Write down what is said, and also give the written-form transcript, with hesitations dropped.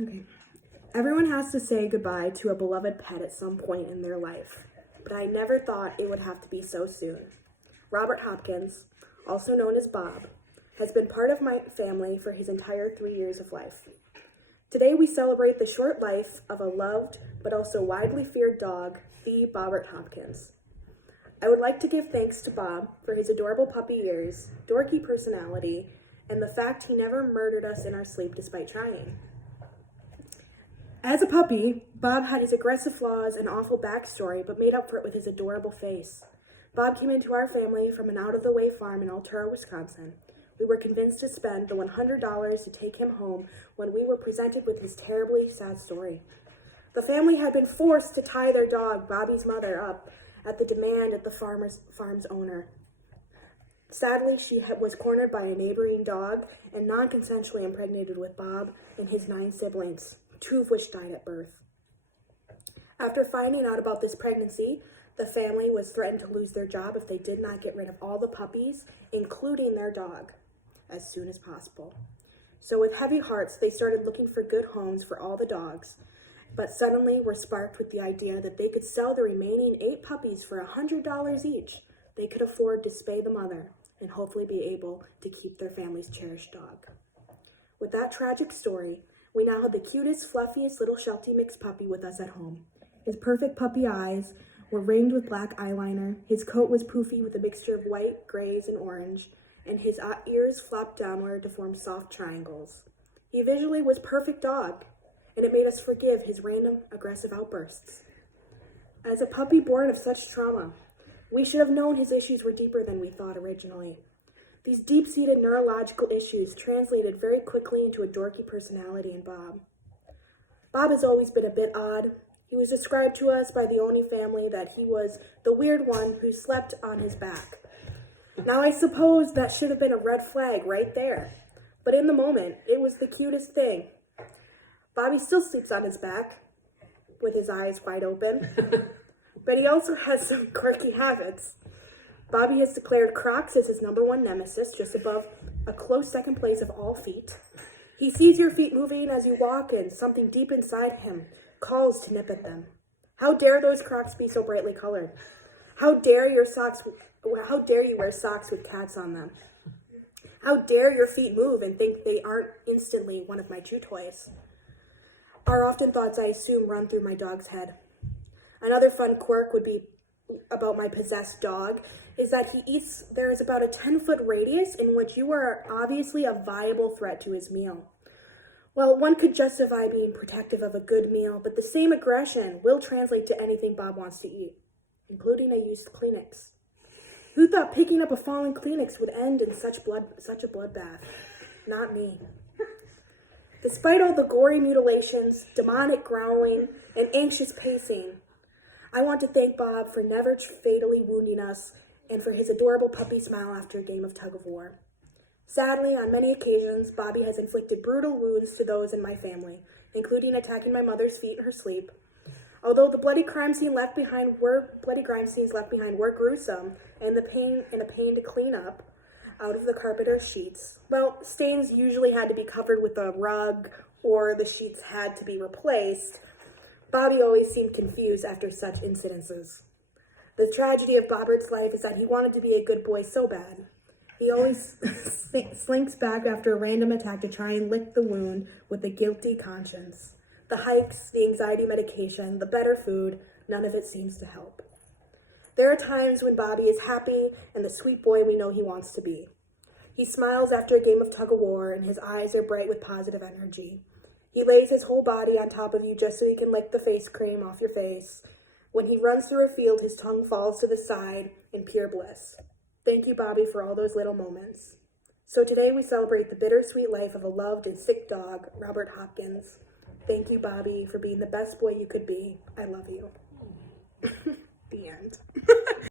Okay. Everyone has to say goodbye to a beloved pet at some point in their life, but I never thought it would have to be so soon. Robert Hopkins, also known as Bob, has been part of my family for his entire 3 years of life. Today we celebrate the short life of a loved but also widely feared dog, the Bobbert Hopkins. I would like to give thanks to Bob for his adorable puppy years, dorky personality, and the fact he never murdered us in our sleep despite trying. As a puppy, Bob had his aggressive flaws and awful backstory, but made up for it with his adorable face. Bob came into our family from an out-of-the-way farm in Altura, Wisconsin. We were convinced to spend the $100 to take him home when we were presented with his terribly sad story. The family had been forced to tie their dog, Bobby's mother, up at the demand of the farm's owner. Sadly, she was cornered by a neighboring dog and non-consensually impregnated with Bob and his 9 siblings, 2 of which died at birth. After finding out about this pregnancy, the family was threatened to lose their job if they did not get rid of all the puppies, including their dog, as soon as possible. So with heavy hearts, they started looking for good homes for all the dogs, but suddenly were sparked with the idea that they could sell the remaining 8 puppies for $100 each. They could afford to spay the mother and hopefully be able to keep their family's cherished dog. With that tragic story, we now had the cutest, fluffiest little Sheltie mix puppy with us at home. His perfect puppy eyes were ringed with black eyeliner, his coat was poofy with a mixture of white, grays, and orange, and his ears flopped downward to form soft triangles. He visually was perfect dog, and it made us forgive his random aggressive outbursts. As a puppy born of such trauma, we should have known his issues were deeper than we thought originally. These deep-seated neurological issues translated very quickly into a dorky personality in Bob. Bob has always been a bit odd. He was described to us by the Oni family that he was the weird one who slept on his back. Now I suppose that should have been a red flag right there, but in the moment, it was the cutest thing. Bobby still sleeps on his back, with his eyes wide open, but he also has some quirky habits. Bobby has declared Crocs as his #1 nemesis, just above a close second place of all feet. He sees your feet moving as you walk, and something deep inside him calls to nip at them. How dare those Crocs be so brightly colored? How dare you wear socks with cats on them? How dare your feet move and think they aren't instantly one of my chew toys? Are often thoughts I assume run through my dog's head. Another fun quirk would be about my possessed dog is that there is about a 10-foot radius in which you are obviously a viable threat to his meal. Well, one could justify being protective of a good meal, but the same aggression will translate to anything Bob wants to eat, including a used Kleenex. Who thought picking up a fallen Kleenex would end in such a bloodbath? Not me. Despite all the gory mutilations, demonic growling, and anxious pacing, I want to thank Bob for never fatally wounding us and for his adorable puppy smile after a game of tug-of-war. Sadly, on many occasions, Bobby has inflicted brutal wounds to those in my family, including attacking my mother's feet in her sleep. Although the bloody crime scenes left behind were gruesome and a pain to clean up out of the carpet or sheets, well, stains usually had to be covered with a rug or the sheets had to be replaced. Bobby always seemed confused after such incidences. The tragedy of Bobbert's life is that he wanted to be a good boy so bad. He always slinks back after a random attack to try and lick the wound with a guilty conscience. The hikes, the anxiety medication, the better food, none of it seems to help. There are times when Bobby is happy and the sweet boy we know he wants to be. He smiles after a game of tug-of-war and his eyes are bright with positive energy. He lays his whole body on top of you just so he can lick the face cream off your face. When he runs through a field, his tongue falls to the side in pure bliss. Thank you, Bobby, for all those little moments. So today we celebrate the bittersweet life of a loved and sick dog, Robert Hopkins. Thank you, Bobby, for being the best boy you could be. I love you. The end.